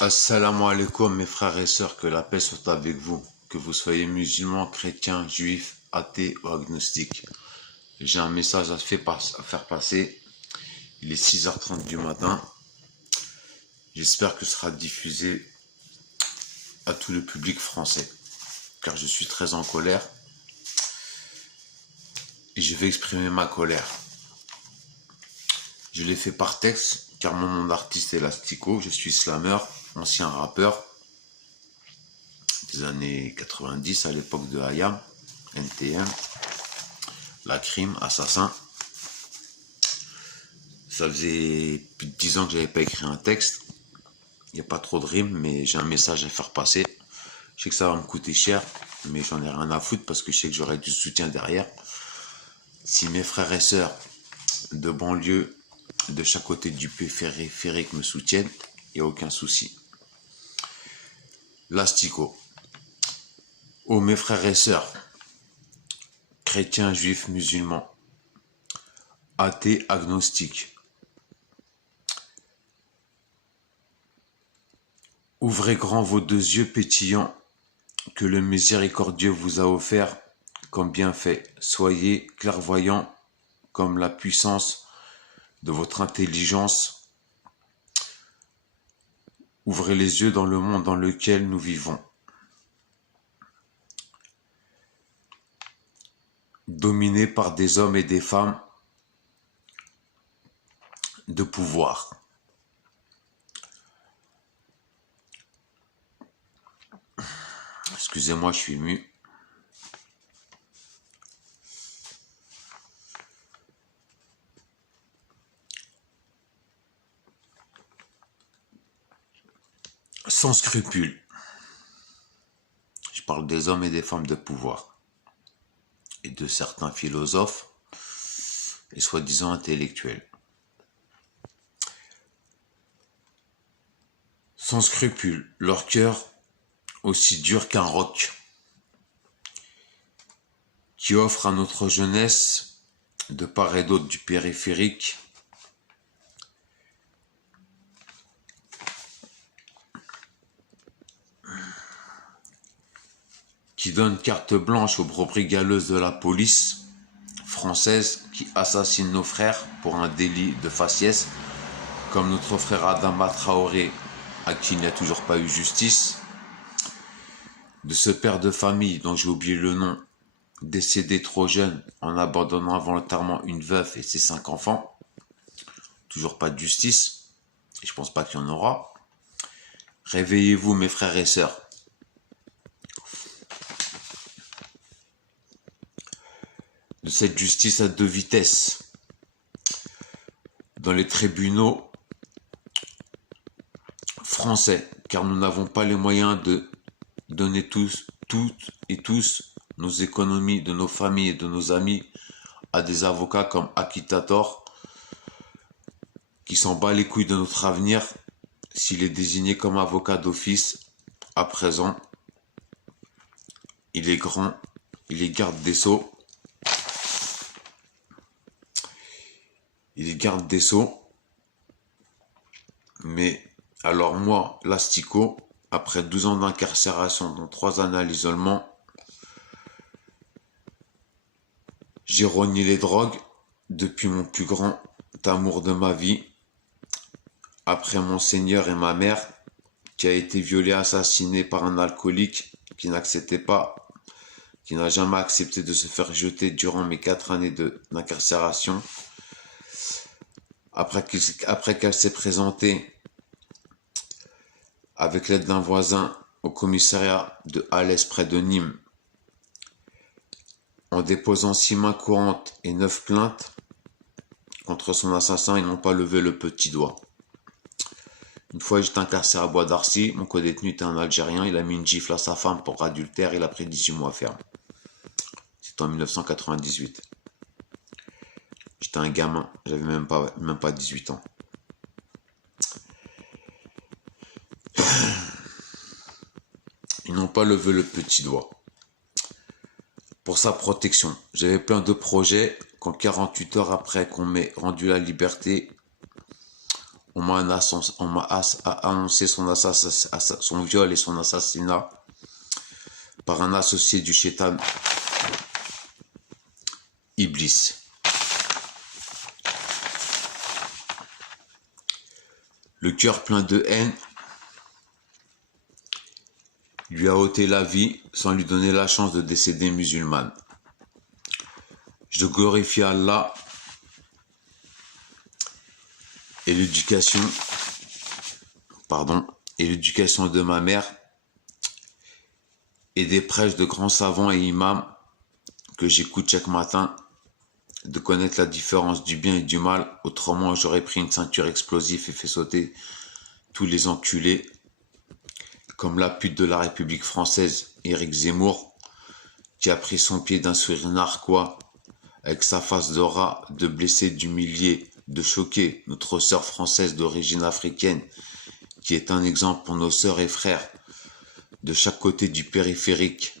Assalamu alaikum mes frères et sœurs, que la paix soit avec vous, que vous soyez musulmans, chrétiens, juifs, athées ou agnostiques. J'ai un message à faire passer, il est 6h30 du matin, j'espère que ce sera diffusé à tout le public français, car je suis très en colère et je vais exprimer ma colère. Je l'ai fait par texte, car mon nom d'artiste est Lastico, je suis slammer, ancien rappeur des années 90 à l'époque de IAM, NTM, La Crime, Assassin. Ça faisait plus de 10 ans que j'avais pas écrit un texte. Il n'y a pas trop de rimes, mais j'ai un message à faire passer. Je sais que ça va me coûter cher, mais j'en ai rien à foutre parce que je sais que j'aurai du soutien derrière. Si mes frères et sœurs de banlieue, de chaque côté du périphérique me soutiennent, il n'y a aucun souci. Lastico. Oh mes frères et sœurs, chrétiens, juifs, musulmans, athées, agnostiques. Ouvrez grand vos deux yeux pétillants que le miséricordieux vous a offert comme bienfait. Soyez clairvoyants comme la puissance de votre intelligence. Ouvrez les yeux dans le monde dans lequel nous vivons. Dominé par des hommes et des femmes de pouvoir. Excusez-moi, je suis ému. Sans scrupule. Je parle des hommes et des femmes de pouvoir. Et de certains philosophes et soi-disant intellectuels. Sans scrupule, leur cœur aussi dur qu'un roc, qui offre à notre jeunesse, de part et d'autre du périphérique, qui donne carte blanche aux brebis galeuses de la police française qui assassinent nos frères pour un délit de faciès, comme notre frère Adama Traoré, à qui il n'y a toujours pas eu justice, de ce père de famille dont j'ai oublié le nom, décédé trop jeune en abandonnant involontairement une veuve et ses 5 enfants. Toujours pas de justice, et je pense pas qu'il y en aura. Réveillez-vous mes frères et sœurs. De cette justice à 2 vitesses. Dans les tribunaux français, car nous n'avons pas les moyens de donner toutes et tous nos économies de nos familles et de nos amis à des avocats comme Akitator, qui s'en bat les couilles de notre avenir s'il est désigné comme avocat d'office. À présent, il est grand, il est garde des Sceaux. Il est garde des Sceaux. Mais alors moi, Lastico, après 12 ans d'incarcération, dont 3 années à l'isolement, j'ai renié les drogues depuis mon plus grand amour de ma vie, après mon Seigneur et ma mère, qui a été violé, assassiné par un alcoolique qui n'acceptait pas, qui n'a jamais accepté de se faire jeter durant mes 4 années d'incarcération. Après qu'elle s'est présentée avec l'aide d'un voisin au commissariat de Alès près de Nîmes, en déposant 6 mains courantes et 9 plaintes contre son assassin, ils n'ont pas levé le petit doigt. Une fois j'étais incarcéré à Bois d'Arcy, mon co-détenu était un Algérien, il a mis une gifle à sa femme pour adultère, il a pris 18 mois ferme. C'était en 1998. J'étais un gamin, j'avais même pas 18 ans. Ils n'ont pas levé le petit doigt. Pour sa protection, j'avais plein de projets quand 48 heures après qu'on m'ait rendu la liberté, on annoncé son viol et son assassinat par un associé du Shaitan, Iblis. Le cœur plein de haine lui a ôté la vie sans lui donner la chance de décéder musulmane. Je glorifie Allah et l'éducation de ma mère et des prêches de grands savants et imams que j'écoute chaque matin, de connaître la différence du bien et du mal, autrement j'aurais pris une ceinture explosive et fait sauter tous les enculés, comme la pute de la République française, Éric Zemmour, qui a pris son pied d'un sourire narquois, avec sa face de rat, de blesser, d'humilier, de choquer notre sœur française d'origine africaine, qui est un exemple pour nos sœurs et frères de chaque côté du périphérique,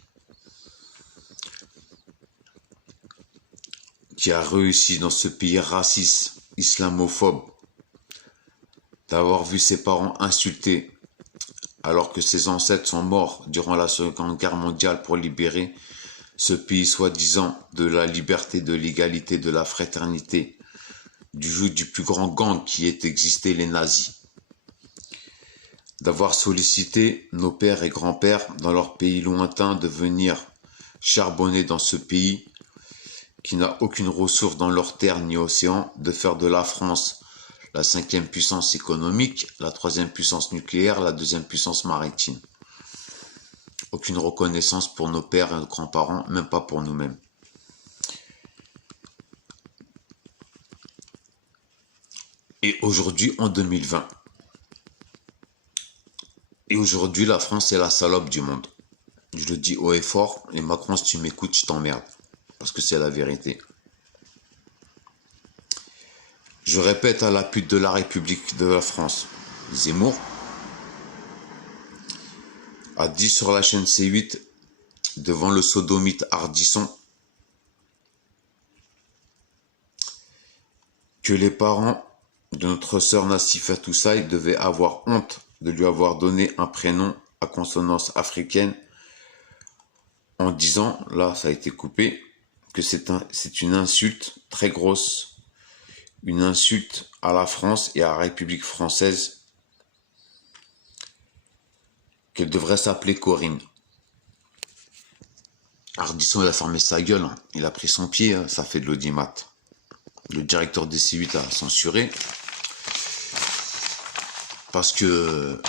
qui a réussi dans ce pays raciste, islamophobe, d'avoir vu ses parents insultés alors que ses ancêtres sont morts durant la Seconde Guerre mondiale pour libérer ce pays soi-disant de la liberté, de l'égalité, de la fraternité, du joug du plus grand gang qui ait existé, les nazis. D'avoir sollicité nos pères et grands-pères dans leur pays lointain de venir charbonner dans ce pays qui n'a aucune ressource dans leurs terres ni océan, de faire de la France la 5e puissance économique, la 3e puissance nucléaire, la 2e puissance maritime. Aucune reconnaissance pour nos pères et nos grands-parents, même pas pour nous-mêmes. Et aujourd'hui, en 2020, la France est la salope du monde. Je le dis haut et fort, et Macron, si tu m'écoutes, je t'emmerde. Parce que c'est la vérité. Je répète à la pute de la République de la France, Zemmour a dit sur la chaîne C8, devant le sodomite Ardisson, que les parents de notre sœur Nassifat Toussaï devaient avoir honte de lui avoir donné un prénom à consonance africaine, en disant, là ça a été coupé, que c'est une insulte très grosse, une insulte à la France et à la République française, qu'elle devrait s'appeler Corinne. Ardisson, il a fermé sa gueule, hein. Il a pris son pied, hein. Ça fait de l'audimat. Le directeur des C8 a censuré, parce que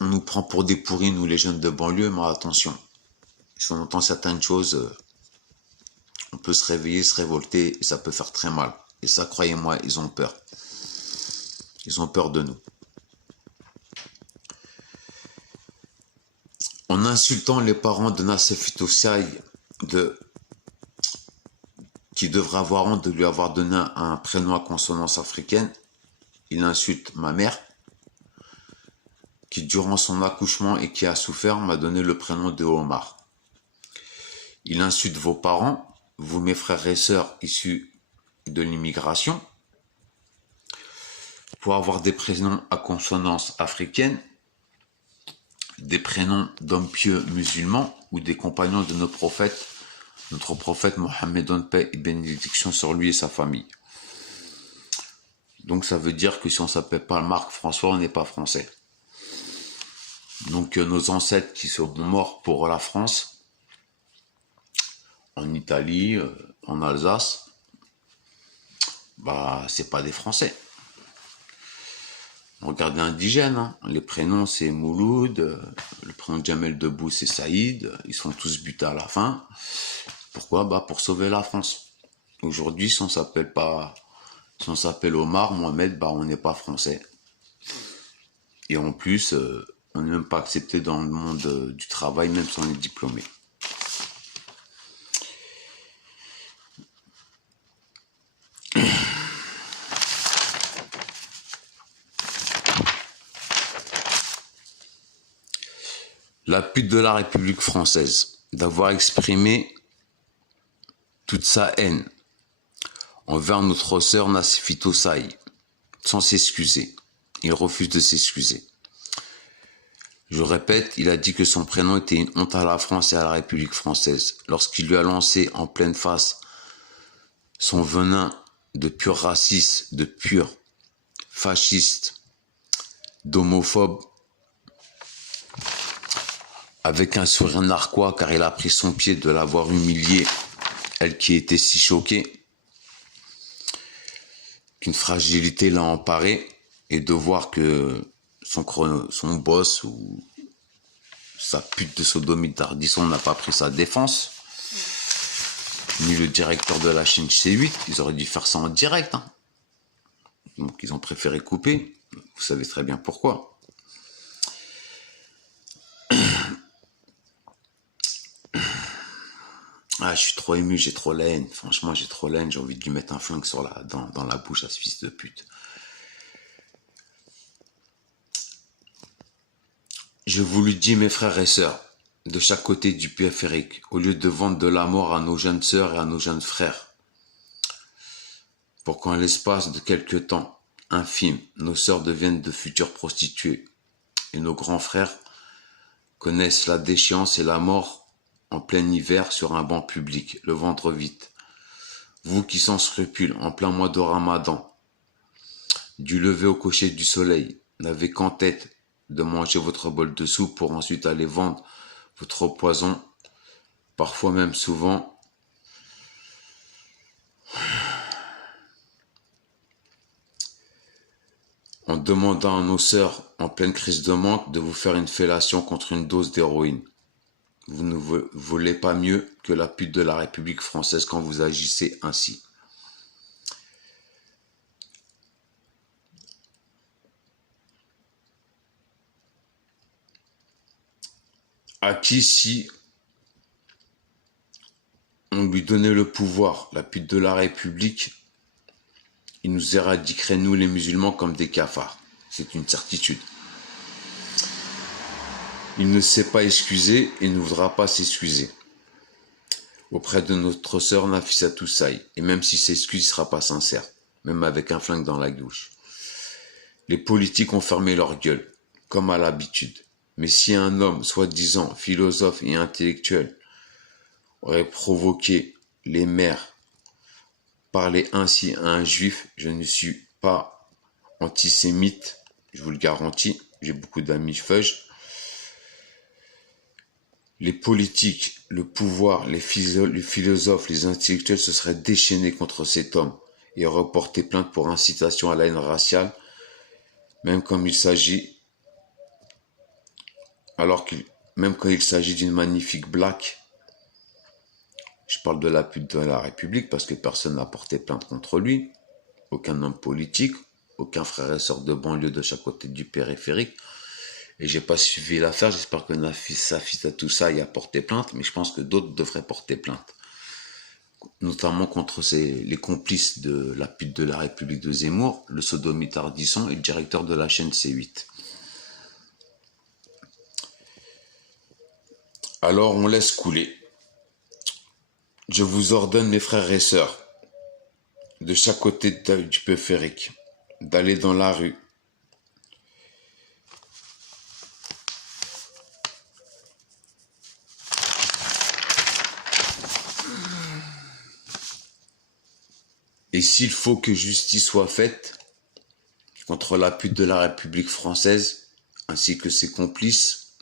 on nous prend pour des pourris, nous les jeunes de banlieue, mais attention, si on entend certaines choses, on peut se réveiller, se révolter, et ça peut faire très mal. Et ça, croyez-moi, ils ont peur. Ils ont peur de nous. En insultant les parents de Nassifat Toussaï, qui devraient avoir honte de lui avoir donné un prénom à consonance africaine, il insulte ma mère, qui durant son accouchement et qui a souffert m'a donné le prénom de Omar. Il insulte vos parents, vous mes frères et sœurs issus de l'immigration, pour avoir des prénoms à consonance africaine, des prénoms d'hommes pieux musulmans ou des compagnons de nos prophètes, notre prophète Mohammed, paix et bénédiction sur lui et sa famille. Donc ça veut dire que si on ne s'appelle pas Marc François, on n'est pas français. Donc nos ancêtres qui sont morts pour la France, en Italie, en Alsace, bah c'est pas des Français. Regardez indigènes, hein. Les prénoms c'est Mouloud, le prénom de Jamel Debbouze c'est Saïd, ils sont tous butés à la fin. Pourquoi? Bah pour sauver la France. Aujourd'hui, si on s'appelle Omar, Mohamed, bah on n'est pas français. Et en plus, on n'est même pas accepté dans le monde du travail, même si on est diplômé. La pute de la République française, d'avoir exprimé toute sa haine envers notre sœur Nassifat Toussaï, sans s'excuser. Il refuse de s'excuser. Je répète, il a dit que son prénom était une honte à la France et à la République française. Lorsqu'il lui a lancé en pleine face son venin de pur raciste, de pur fasciste, d'homophobe, avec un sourire narquois car il a pris son pied de l'avoir humiliée, elle qui était si choquée, qu'une fragilité l'a emparée, et de voir que son boss ou sa pute de sodomie d'Ardisson n'a pas pris sa défense, ni le directeur de la chaîne C8, ils auraient dû faire ça en direct. Hein. Donc ils ont préféré couper, vous savez très bien pourquoi. Ah, je suis trop ému, j'ai trop la haine. Franchement, j'ai trop la haine, j'ai envie de lui mettre un flingue dans la bouche à ce fils de pute. Je vous le dis, mes frères et sœurs, de chaque côté du périphérique, au lieu de vendre de la mort à nos jeunes sœurs et à nos jeunes frères, pour qu'en l'espace de quelques temps infimes, nos sœurs deviennent de futures prostituées et nos grands frères connaissent la déchéance et la mort en plein hiver sur un banc public, le ventre vite. Vous qui sans scrupules, en plein mois de Ramadan, du lever au coucher du soleil, n'avez qu'en tête de manger votre bol de soupe pour ensuite aller vendre votre poison, parfois même souvent, en demandant à nos sœurs en pleine crise de manque de vous faire une fellation contre une dose d'héroïne. Vous ne voulez pas mieux que la pute de la République française quand vous agissez ainsi. À qui si on lui donnait le pouvoir, la pute de la République, il nous éradiquerait, nous les musulmans, comme des cafards. C'est une certitude. Il ne s'est pas excusé et ne voudra pas s'excuser auprès de notre sœur Nafissatou Saï. Et même si s'excuse, il ne sera pas sincère, même avec un flingue dans la gauche. Les politiques ont fermé leur gueule, comme à l'habitude. Mais si un homme, soi-disant philosophe et intellectuel, aurait provoqué les mères, parler ainsi à un juif, je ne suis pas antisémite, je vous le garantis, j'ai beaucoup d'amis feuges. Les politiques, le pouvoir, les philosophes, les intellectuels se seraient déchaînés contre cet homme et auraient porté plainte pour incitation à la haine raciale, même quand il s'agit d'une magnifique blague. Je parle de la pute de la République parce que personne n'a porté plainte contre lui, aucun homme politique, aucun frère et sœur de banlieue de chaque côté du périphérique. Et j'ai pas suivi l'affaire, j'espère que Nafissatou Saï a porté plainte, mais je pense que d'autres devraient porter plainte. Notamment contre les complices de la pute de la République de Zemmour, le sodomite Ardisson et le directeur de la chaîne C8. Alors on laisse couler. Je vous ordonne, mes frères et sœurs, de chaque côté du périphérique, d'aller dans la rue, et s'il faut que justice soit faite contre la pute de la République française, ainsi que ses complices,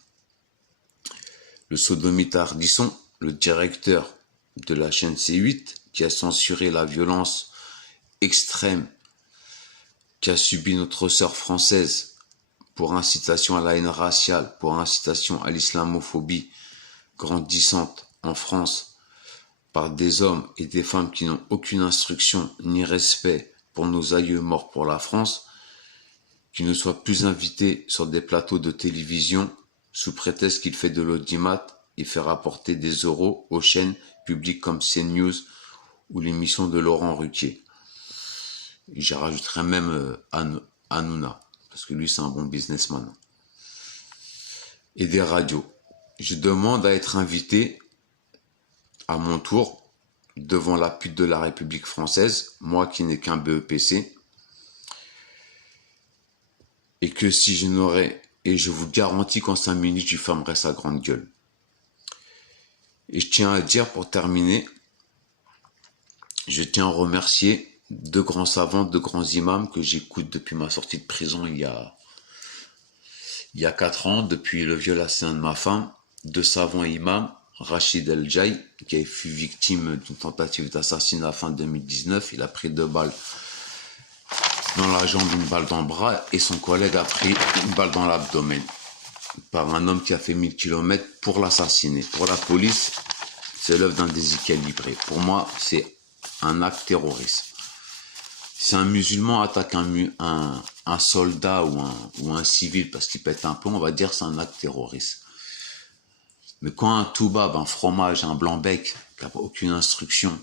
le sodomite Ardisson, le directeur de la chaîne C8, qui a censuré la violence extrême qu'a subie notre sœur française pour incitation à la haine raciale, pour incitation à l'islamophobie grandissante en France, par des hommes et des femmes qui n'ont aucune instruction ni respect pour nos aïeux morts pour la France, qui ne soient plus invités sur des plateaux de télévision sous prétexte qu'il fait de l'audimat et fait rapporter des euros aux chaînes publiques comme CNews ou l'émission de Laurent Ruquier. Et j'y rajouterai même Hanouna, parce que lui c'est un bon businessman. Et des radios. Je demande à être invité à mon tour, devant la pute de la République française, moi qui n'ai qu'un BEPC, et que si je n'aurais, et je vous garantis qu'en 5 minutes, je fermerai sa grande gueule. Et je tiens à dire, pour terminer, je tiens à remercier deux grands savants, deux grands imams que j'écoute depuis ma sortie de prison il y a 4 ans, depuis le viol assaillant de ma femme, deux savants imams, Rachid El-Jaï, qui fut victime d'une tentative d'assassinat fin 2019, il a pris 2 balles dans la jambe, une balle dans le bras, et son collègue a pris une balle dans l'abdomen par un homme qui a fait 1000 km pour l'assassiner. Pour la police, c'est l'œuvre d'un déséquilibré. Pour moi, c'est un acte terroriste. Si un musulman attaque un soldat ou un civil parce qu'il pète un plomb, on va dire que c'est un acte terroriste. Mais quand un toubab, un fromage, un blanc-bec, qui n'a aucune instruction,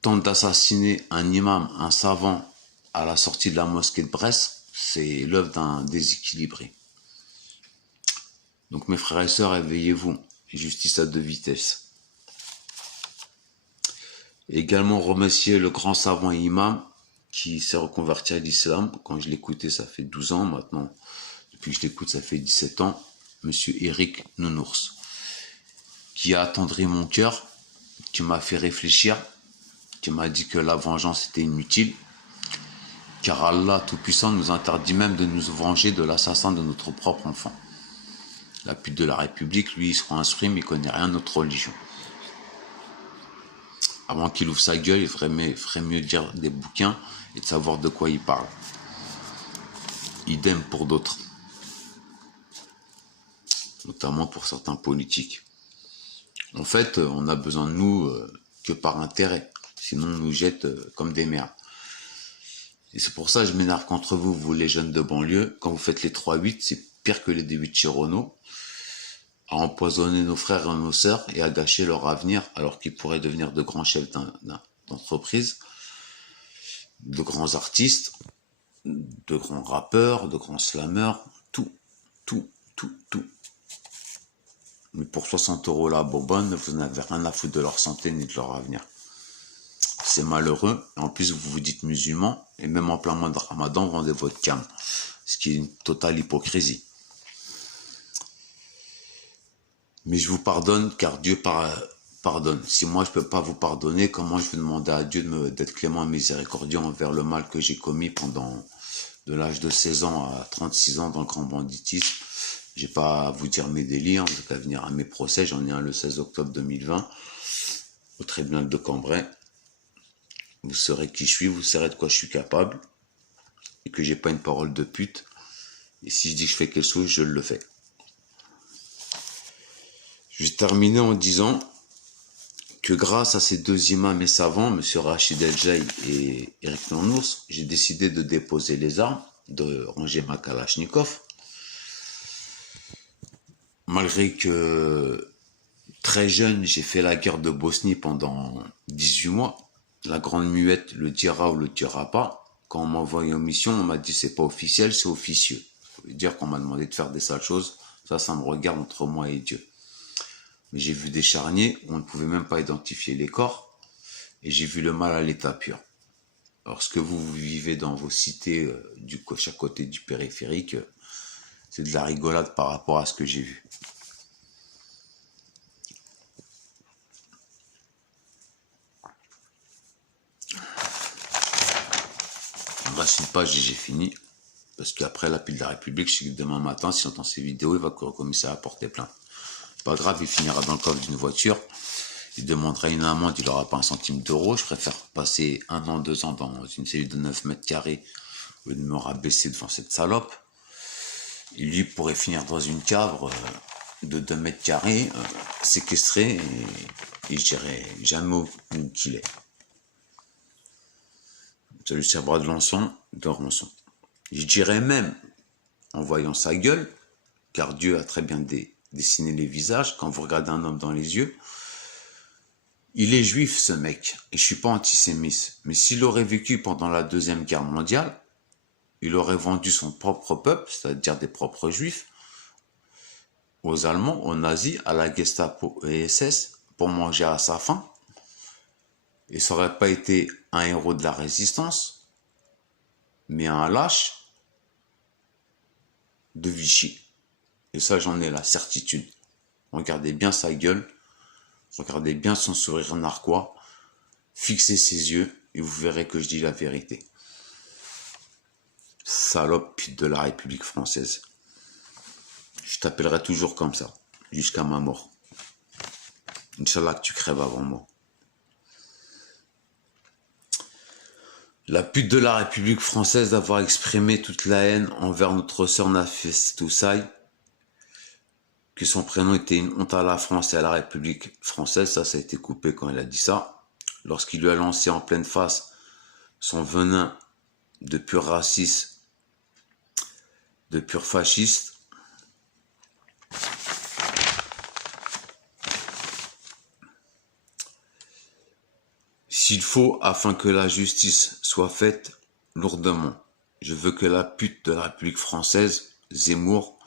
tente d'assassiner un imam, un savant, à la sortie de la mosquée de Brest, c'est l'œuvre d'un déséquilibré. Donc mes frères et sœurs, éveillez-vous. Justice à 2 vitesses. Également remercier le grand savant imam qui s'est reconverti à l'islam. Quand je l'écoutais, ça fait 12 ans maintenant. Depuis que je l'écoute, ça fait 17 ans. Monsieur Eric Nounours, qui a attendri mon cœur, qui m'a fait réfléchir, qui m'a dit que la vengeance était inutile, car Allah Tout-Puissant nous interdit même de nous venger de l'assassin de notre propre enfant. La pute de la République, lui, il sera instruit, mais il connaît rien de notre religion. Avant qu'il ouvre sa gueule, il ferait mieux de lire des bouquins et de savoir de quoi il parle. Idem pour d'autres. Notamment pour certains politiques. En fait, on a besoin de nous que par intérêt. Sinon, on nous jette comme des merdes. Et c'est pour ça que je m'énerve contre vous, vous les jeunes de banlieue. Quand vous faites les 3-8, c'est pire que les débuts de Chirono. À empoisonner nos frères et nos sœurs et à gâcher leur avenir alors qu'ils pourraient devenir de grands chefs d'entreprise, de grands artistes, de grands rappeurs, de grands slameurs, tout. Mais pour 60 € la bonbonne, vous n'avez rien à foutre de leur santé ni de leur avenir. C'est malheureux. En plus, vous vous dites musulman et même en plein mois de Ramadan, vous vendez votre cam. Ce qui est une totale hypocrisie. Mais je vous pardonne car Dieu pardonne. Si moi je ne peux pas vous pardonner, comment je vais demander à Dieu d'être clément et miséricordieux envers le mal que j'ai commis pendant de l'âge de 16 ans à 36 ans dans le grand banditisme. J'ai pas à vous dire mes délires, vous qu'à venir à mes procès, j'en ai un le 16 octobre 2020 au tribunal de Cambrai. Vous saurez qui je suis, vous saurez de quoi je suis capable et que j'ai pas une parole de pute. Et si je dis que je fais quelque chose, je le fais. Je vais terminer en disant que grâce à ces deux imams et savants, M. Rachid El-Jaï et Eric Nounours, j'ai décidé de déposer les armes, de ranger ma Kalachnikov. Malgré que très jeune, j'ai fait la guerre de Bosnie pendant 18 mois. La grande muette le dira ou le dira pas. Quand on m'a envoyé en mission, on m'a dit c'est pas officiel, c'est officieux. Ça veut dire qu'on m'a demandé de faire des sales choses. Ça me regarde entre moi et Dieu. Mais j'ai vu des charniers où on ne pouvait même pas identifier les corps. Et j'ai vu le mal à l'état pur. Lorsque vous vivez dans vos cités chaque côté du périphérique, c'est de la rigolade par rapport à ce que j'ai vu. Il me reste une page et j'ai fini. Parce qu'après l'appel de la République, je sais que demain matin, si on entend ces vidéos, il va commencer à porter plainte. Pas grave, il finira dans le coffre d'une voiture. Il demandera une amende, il n'aura pas un centime d'euro. Je préfère passer 1 an, 2 ans dans une cellule de 9 mètres carrés au lieu de me rabaisser devant cette salope. Et lui pourrait finir dans une cave de 2 mètres carrés, séquestré, et je dirais jamais où qu'il est. Ça lui servira de rançon. Je dirais même, en voyant sa gueule, car Dieu a très bien dessiné les visages, quand vous regardez un homme dans les yeux, il est juif ce mec, et je suis pas antisémite, mais s'il aurait vécu pendant la Deuxième Guerre mondiale, il aurait vendu son propre peuple, c'est-à-dire des propres juifs, aux Allemands, aux nazis, à la Gestapo et SS, pour manger à sa faim, et ça aurait pas été un héros de la résistance, mais un lâche, de Vichy. Et ça, j'en ai la certitude. Regardez bien sa gueule, regardez bien son sourire narquois, fixez ses yeux et vous verrez que je dis la vérité. Salope pute de la République française. Je t'appellerai toujours comme ça, jusqu'à ma mort. Inch'Allah que tu crèves avant moi. La pute de la République française d'avoir exprimé toute la haine envers notre sœur Nafis Toussaï, que son prénom était une honte à la France et à la République française, ça a été coupé quand elle a dit ça, lorsqu'il lui a lancé en pleine face son venin de pur raciste, de pur fasciste. S'il faut, afin que la justice soit faite lourdement, je veux que la pute de la République française, Zemmour,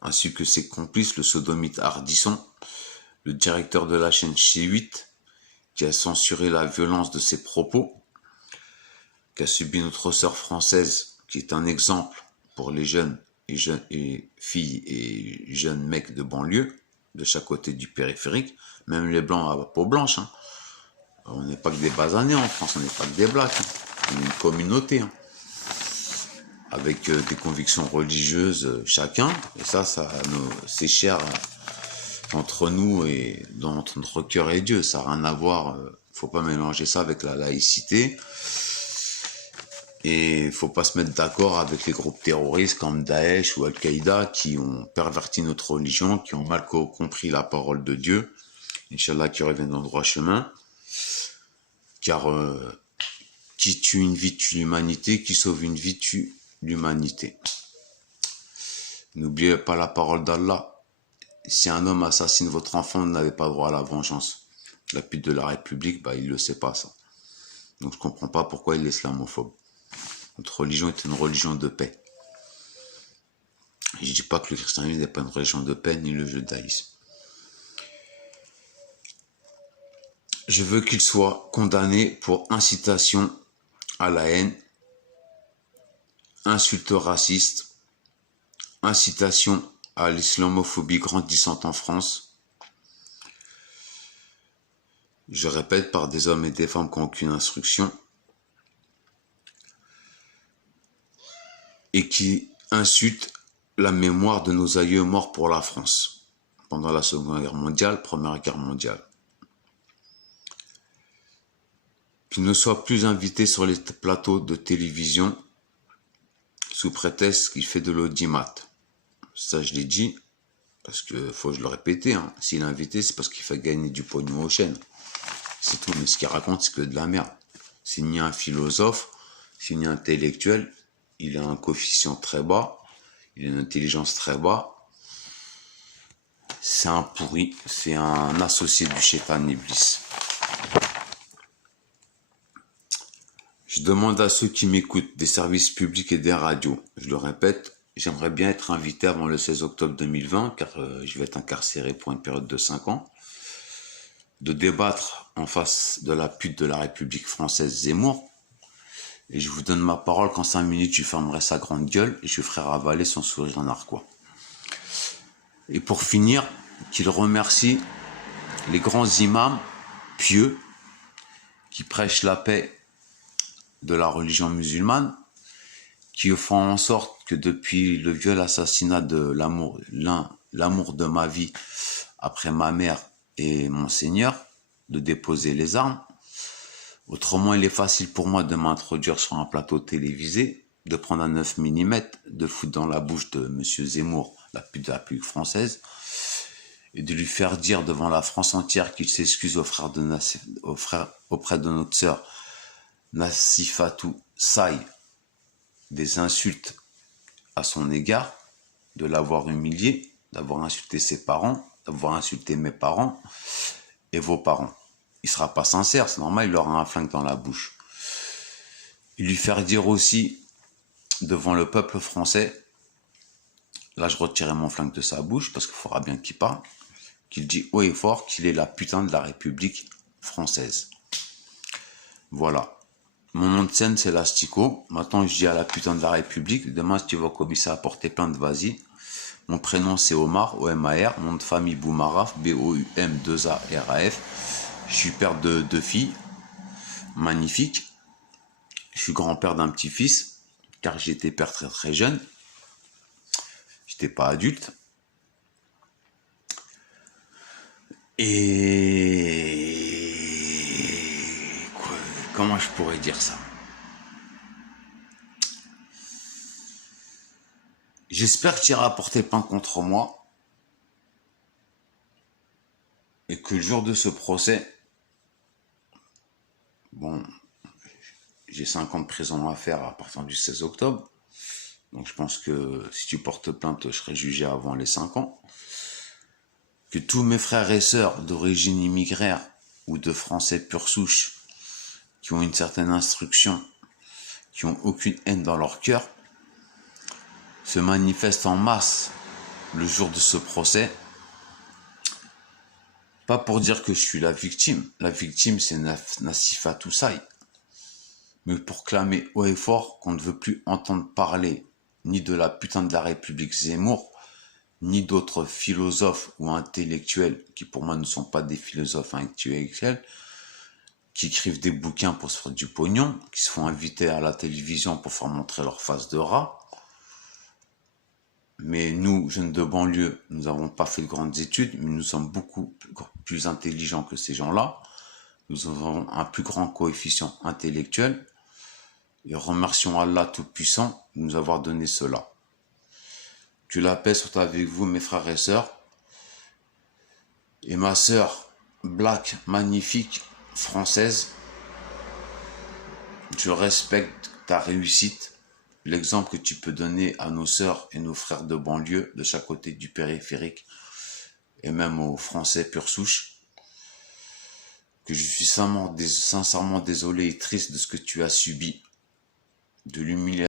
ainsi que ses complices, le sodomite Ardisson, le directeur de la chaîne C8, qui a censuré la violence de ses propos, qui a subi notre sœur française, qui est un exemple pour les jeunes et filles et jeunes mecs de banlieue, de chaque côté du périphérique, même les blancs à peau blanche. Hein. On n'est pas que des basanés en France, on n'est pas que des blacks. Hein. On est une communauté. Hein. Avec des convictions religieuses chacun. Et ça c'est cher entre nous et dans notre cœur et Dieu. Ça n'a rien à voir. Faut pas mélanger ça avec la laïcité. Et il faut pas se mettre d'accord avec les groupes terroristes comme Daesh ou Al-Qaïda qui ont perverti notre religion, qui ont mal compris la parole de Dieu. Inch'Allah qui reviennent dans le droit chemin. Car qui tue une vie tue l'humanité, qui sauve une vie tue l'humanité. N'oubliez pas la parole d'Allah. Si un homme assassine votre enfant, vous n'avez pas droit à la vengeance. La pute de la République, il ne le sait pas ça. Donc je comprends pas pourquoi il est islamophobe. Notre religion est une religion de paix. Je dis pas que le christianisme n'est pas une religion de paix, ni le judaïsme. Je veux qu'il soit condamné pour incitation à la haine, insulte raciste, incitation à l'islamophobie grandissante en France. Je répète, par des hommes et des femmes qui n'ont aucune instruction et qui insultent la mémoire de nos aïeux morts pour la France pendant la Seconde Guerre mondiale, Première Guerre mondiale. Qu'il ne soit plus invité sur les plateaux de télévision sous prétexte qu'il fait de l'audimat. Ça, je l'ai dit, parce que faut que je le répète. Hein. S'il est invité, c'est parce qu'il fait gagner du pognon aux chaînes. C'est tout, mais ce qu'il raconte, c'est que de la merde. C'est ni un philosophe, c'est ni un intellectuel. Il a un coefficient très bas, il a une intelligence très bas. C'est un pourri, c'est un associé du Shaitan Iblis. Je demande à ceux qui m'écoutent des services publics et des radios, je le répète, j'aimerais bien être invité avant le 16 octobre 2020, car je vais être incarcéré pour une période de 5 ans, de débattre en face de la pute de la République française Zemmour. Et je vous donne ma parole qu'en 5 minutes, je fermerai sa grande gueule et je ferai ravaler son sourire narquois. Et pour finir, qu'il remercie les grands imams pieux qui prêchent la paix de la religion musulmane, qui font en sorte que depuis le viol assassinat de l'amour de ma vie après ma mère et mon Seigneur, de déposer les armes. Autrement, il est facile pour moi de m'introduire sur un plateau télévisé, de prendre un 9 mm, de foutre dans la bouche de M. Zemmour, la pute de la République française, et de lui faire dire devant la France entière qu'il s'excuse auprès de notre sœur Nassifatou Saï des insultes à son égard, de l'avoir humilié, d'avoir insulté ses parents, d'avoir insulté mes parents et vos parents. Il sera pas sincère, c'est normal, il aura un flingue dans la bouche. Et lui faire dire aussi devant le peuple français, là je retirerai mon flingue de sa bouche parce qu'il faudra bien qu'il parle, qu'il dit haut et fort qu'il est la putain de la République française. Voilà. Mon nom de scène c'est l'Astico. Maintenant je dis à la putain de la République, demain si tu vas commencer à porter plainte, vas-y. Mon prénom c'est Omar, O-M-A-R. Nom de famille Boumaraf, B-O-U-M-2-A-R-A-F. Je suis père de deux filles, magnifiques. Je suis grand-père d'un petit-fils, car j'étais père très très jeune. J'étais pas adulte. Et comment je pourrais dire ça? J'espère que tu iras porter plainte contre moi et que le jour de ce procès, bon, j'ai 5 ans de prison à faire à partir du 16 octobre. Donc je pense que si tu portes plainte, je serai jugé avant les 5 ans. Que tous mes frères et sœurs d'origine immigraire ou de français pure souche qui ont une certaine instruction, qui ont aucune haine dans leur cœur, se manifestent en masse le jour de ce procès. Pas pour dire que je suis la victime. La victime, c'est Nassifa Toussaï. Mais pour clamer haut et fort qu'on ne veut plus entendre parler ni de la putain de la République Zemmour, ni d'autres philosophes ou intellectuels, qui pour moi ne sont pas des philosophes intellectuels, qui écrivent des bouquins pour se faire du pognon, qui se font inviter à la télévision pour faire montrer leur face de rat. Mais nous, jeunes de banlieue, nous n'avons pas fait de grandes études, mais nous sommes beaucoup plus intelligents que ces gens-là. Nous avons un plus grand coefficient intellectuel. Et remercions Allah Tout-Puissant de nous avoir donné cela. Que la paix soit avec vous, mes frères et sœurs. Et ma sœur, black, magnifique, française, je respecte ta réussite, l'exemple que tu peux donner à nos sœurs et nos frères de banlieue, de chaque côté du périphérique, et même aux Français pure souche, que je suis sincèrement désolé et triste de ce que tu as subi, de l'humiliation.